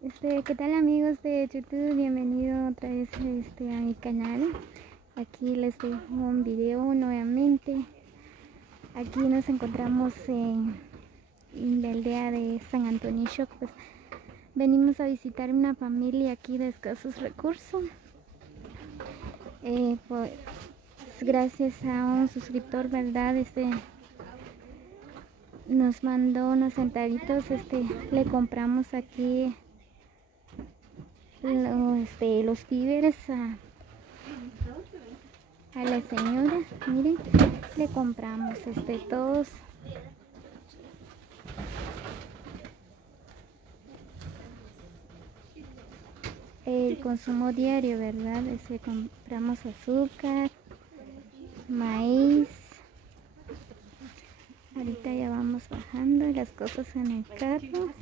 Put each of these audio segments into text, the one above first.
¿Qué tal amigos de YouTube? Bienvenido otra vez a mi canal. Aquí les dejo un video nuevamente. Aquí nos encontramos en la aldea de San Antonio Shock. Pues venimos a visitar una familia aquí de escasos recursos. Pues gracias a un suscriptor, ¿verdad? Nos mandó unos centavitos. Le compramos aquí los víveres a la señora. Miren, le compramos todos el consumo diario, ¿verdad? Compramos azúcar, maíz. Ahorita ya vamos bajando las cosas en el carro.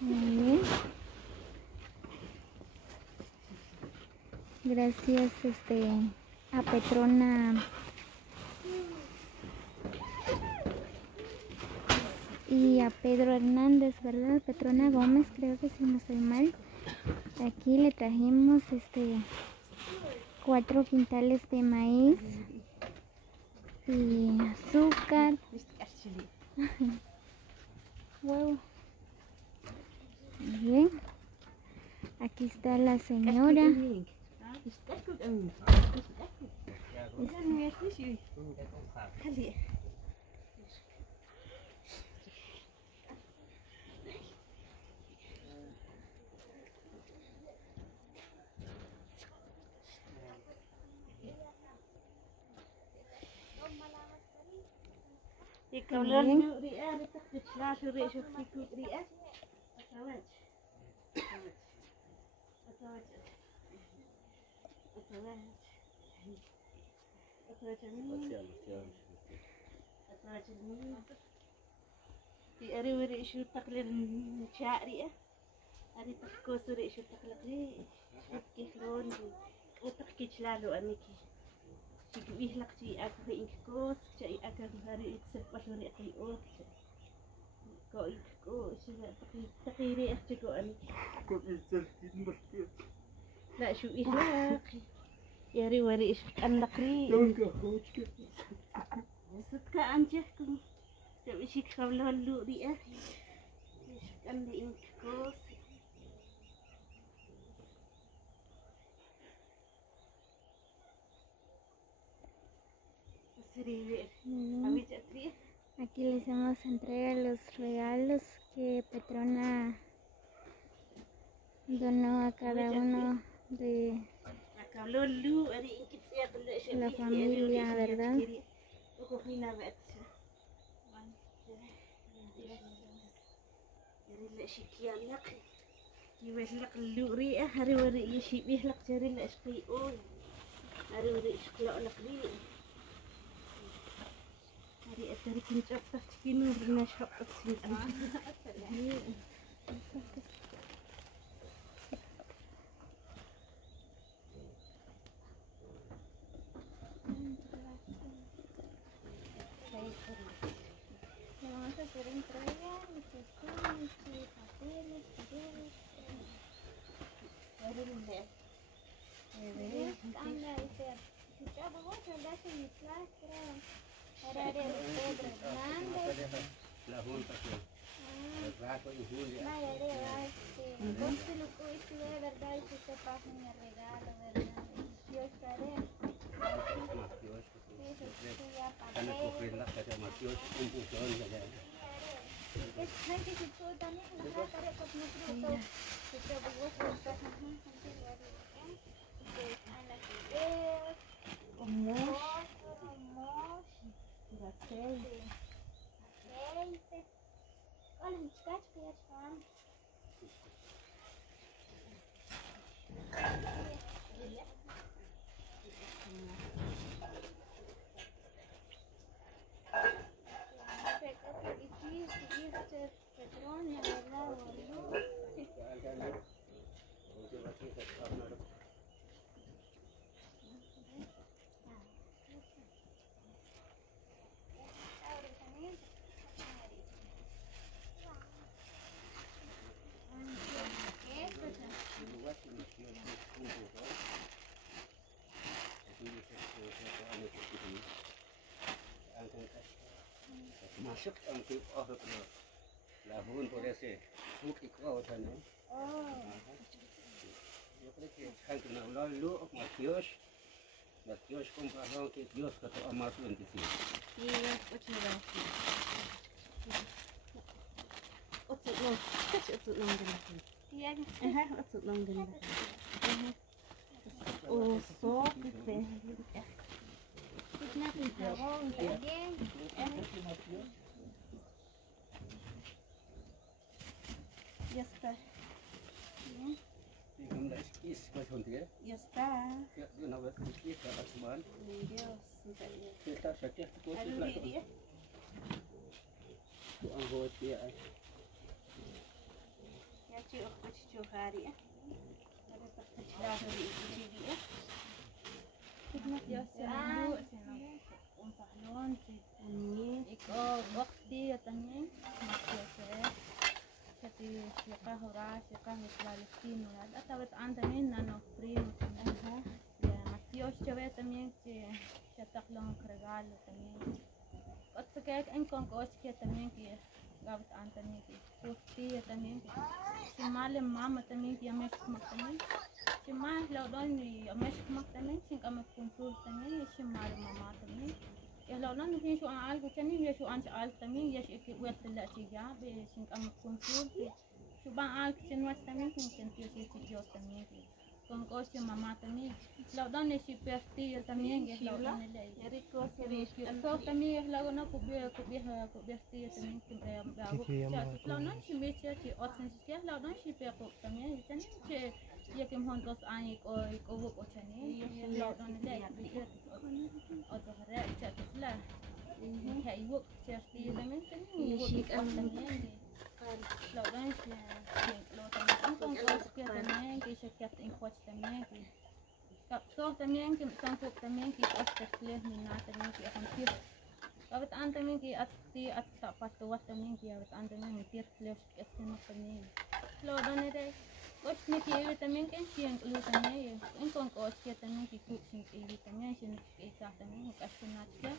Muy bien. Gracias a Petrona y a Pedro Hernández, ¿verdad? Petrona Gómez, creo que si no estoy mal. Aquí le trajimos 4 quintales de maíz y azúcar. Huevo. Bien. Aquí está la señora. لا شو إهلاك يا ري وري إيش أنك ري صدق أنجحكم شو إيش كفل هاللو ري أخي إيش أني إنك كوس سرير أبي تأكلي Aquí les hemos entregado los regalos que Petrona donó a cada uno de la familia, ¿verdad? Le vamos a hacer entrega de cuestiones, papeles, videos. Anda, vos andaste en mi clase, era de Pedro Hernández. La junta que el rato y Julia. Vos te lo cuides de verdad y que te pasen el regalo, ¿verdad? Yo estaré. Olha, a gente quer te falar. masuk angki oh lahun pada se buk ikau sana yo creo que kan kena lalu Matios comparado que Dios que to amas 25 iya udah otsut nong otsut nong gini Iya. otsut nong gini so gitu Kita pinjawong lagi. ya está y como la esquís pues junté ya está ya de una vez esquís para semana Dios sebentar que está sakit tu tu aduh dia tu anggota dia ya cuci hari ya ada pertanyaan dari ibu dia Dios selalu umpahlon si iko waktu también masih jadi siapa hora siapa Palestina atau también nano primo ya Dios cewek también si cetak long regalo también otro que en Congo que también que gabut también que waktu también si malam mama también que me también si más lo don y me también sin que me consulte también si malam mama también ya lo non في شو عالجو تاني يا شو أنت عالج تاني يا شو في وقت لا تيجا بسين كم كونسول شو بان عالج تنوات تاني ممكن تيجي تيجي تاني كون كوش ماما تاني لو دون يشي بيرتي تاني يا لو دون اللي Rico سو تاني لو أنا كوبيرتي تاني كم بعوق لو نون شي بيتشي تي أوتن شي لو دون شي بيرتي تاني تاني ya que hon dos años o hubo ochani lo don le otro hara chatas la hay wuk cherti también también wuk también lo don lo también con cosas que también que se queda en coche también que capso también que tampoco también que hasta les ni nada también que hampir Abet an también que hasta pasto también que abet an también meter les que es no también lo don Coach ni kiwi también que siang lu también en con coach que también que cook sin kiwi también sin que también que hace nada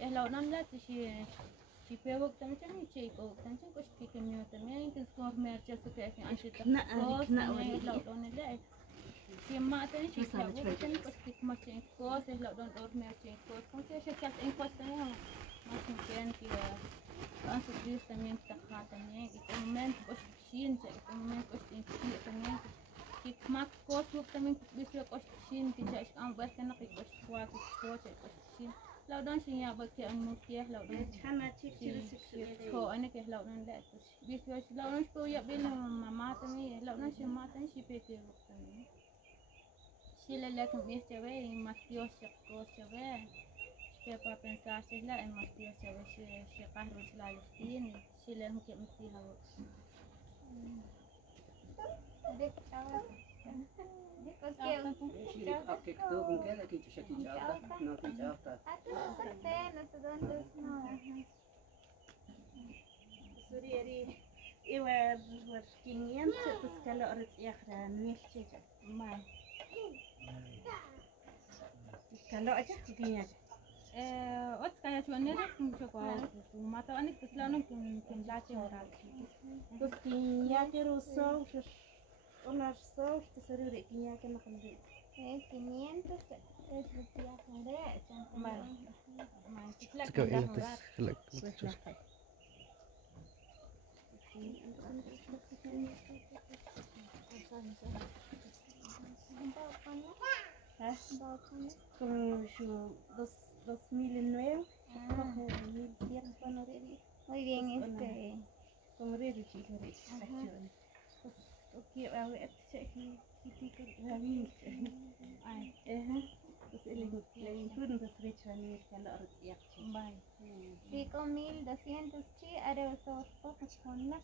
es la onda la si pego también también chico también coach que mío también que es como mercha su que hace antes también la onda la si más también si pego también coach que más en coach es la onda or mercha en coach como se hace en coach también más mungkin que antes de también está también que en momento coach Shin, saya memang kostin kiri también. Kik mak kos buk también bisa kostin tidak am bas kena kik kos kuat kos kostin. Laudan sih ya bagi an mutia laudan. Chana cik Ko ane ke laudan dah. Bisa laudan sih ya bila mama también laudan sih mama también sih peke buk también. Sila lek mis cewek matios kos cewek. Siapa pensar sih lah matios cewek si kahru selalu ini. Sila mungkin mesti harus. Dek awak. Dek okey. Oke, tu mungkin lagi tu sakit jauh, no jauh tak. Atas sate, nasi dondos no. Suriari iwer 500 terus kalau orang ikhran milci je mai kalau aja begini aja Ot kaya cuma ni lah cukup mata anik keselanung kum lace orang. terus kinya ke rusak terus onar sok terus suriari kinya ke makan dulu 500 es rupiah hare cantik. Mai keselak Cakap dah ialah orang. select. Hah? Como yo 2009 como 1100 panoreri Muy bien, como reri chico reri oke awet cek kita kami ai terus lagi pun terus ritualnya kalau harus siap Mai. 5,200 chi, ada usaha con la.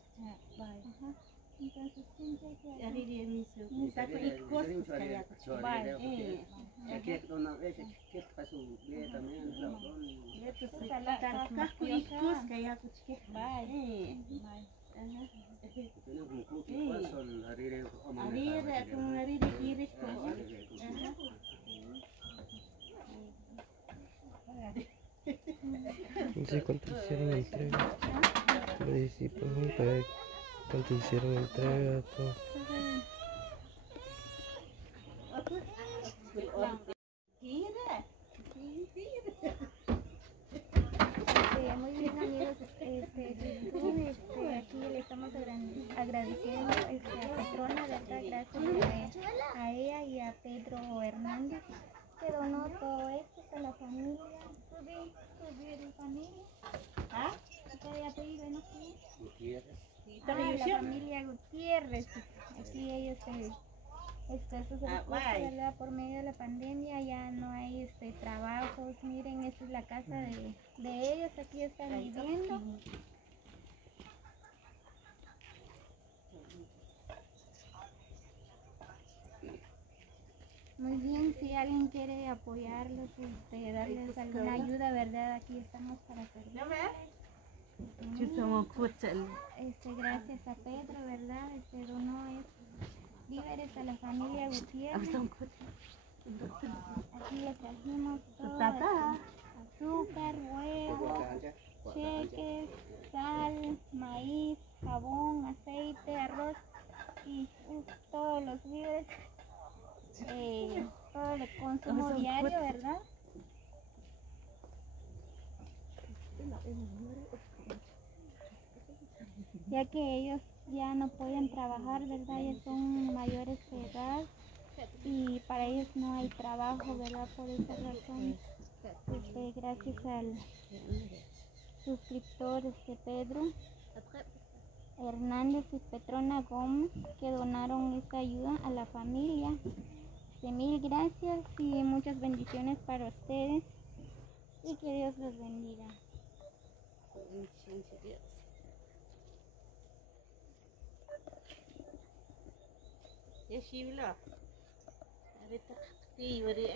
Mai. Entonces, dari dia misu tapi ikut kayak Sakit tu nak sakit pasu dia también lawan. dia terus aku ikut kayak aku cek Mai. Itu nak buku pasal hari dia aku hari dia kiri No sé cuánto hicieron entrega. Le dije, pues, cuánto hicieron entrega, todo. Muy bien amigos, aquí le estamos agradeciendo a Petrona, ¿verdad? Gracias a ella y a Pedro Hernández que donó todo esto a la familia. ¿Subir familia? ¿Ah? ¿Qué apellido no sé? Gutiérrez. La familia Gutiérrez. Aquí ellos esos recursos, ¿verdad? Por medio de la pandemia ya no hay trabajos. Miren, esta es la casa de ellos, aquí están viviendo. Muy bien, si alguien quiere apoyarlos, darles alguna ayuda, ¿verdad? Aquí estamos para servirles. Gracias a Pedro, ¿verdad? Donó víveres a la familia Gutiérrez. Aquí le trajimos todo, azúcar, huevos, cheques, sal, maíz, jabón, aceite, arroz y todos los víveres, todo el consumo diario, ¿verdad? Ya que ellos ya no pueden trabajar, ¿verdad? Ya son mayores de edad y para ellos no hay trabajo, ¿verdad? Por esa razón, gracias al suscriptor Pedro Hernández y Petrona Gómez que donaron esta ayuda a la familia. Mil gracias y muchas bendiciones para ustedes y que Dios los bendiga.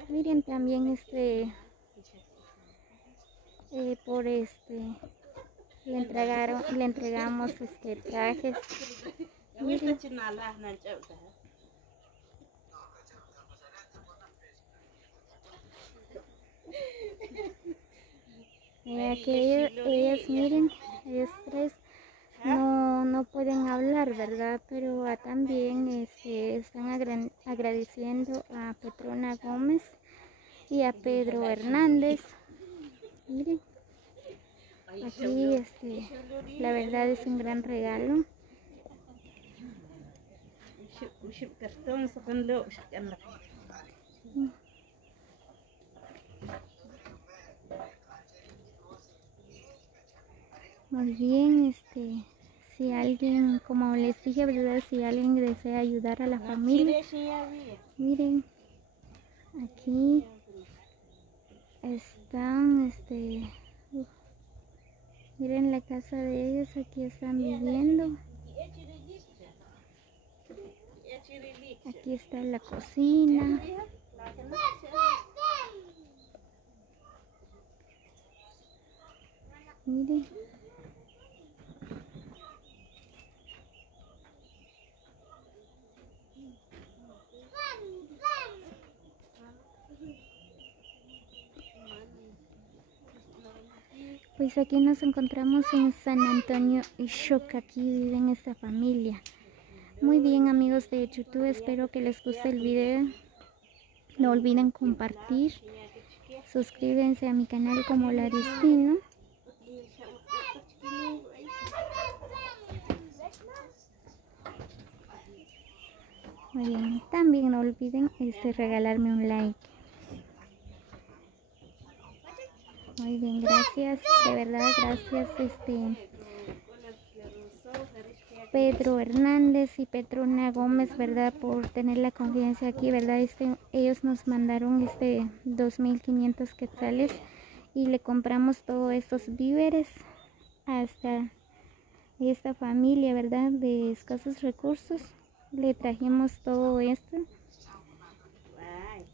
Miren también por le entregamos trajes. Miren. Que ellos miren, ellos tres no pueden hablar, ¿verdad? Pero también están agradeciendo a Petrona Gómez y a Pedro Hernández. Miren, aquí la verdad es un gran regalo. Muy bien, si alguien, como les dije, ¿verdad? Si alguien desea ayudar a la familia, miren, aquí están, miren la casa de ellos, aquí están viviendo. Aquí está la cocina. Miren. Pues aquí nos encontramos en San Antonio Ixoca, aquí viven esta familia. Muy bien amigos de YouTube, espero que les guste el video. No olviden compartir, suscríbanse a mi canal como Laristino. Muy bien, también no olviden regalarme un like. Muy bien, gracias, de verdad, gracias Pedro Hernández y Petrona Gómez, ¿verdad? Por tener la confianza aquí, ¿verdad? Ellos nos mandaron 2.500 quetzales y le compramos todos estos víveres hasta esta familia, ¿verdad? De escasos recursos. Le trajimos todo esto.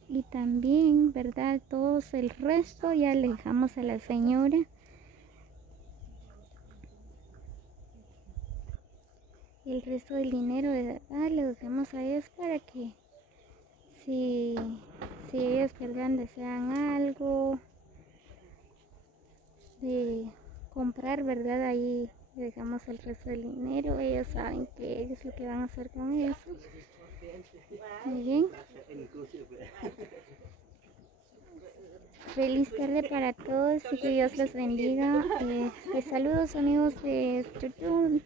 Y también, ¿verdad? Todos el resto ya le dejamos a la señora. Y el resto del dinero de verdad le dejamos a ellos para que si ellos, ¿verdad? Desean algo comprar, ¿verdad? Ahí le dejamos el resto del dinero. Ellos saben qué es lo que van a hacer con eso. Muy bien. Feliz tarde para todos y que Dios los bendiga. Saludos amigos de YouTube.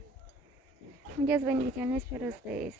Muchas bendiciones para ustedes.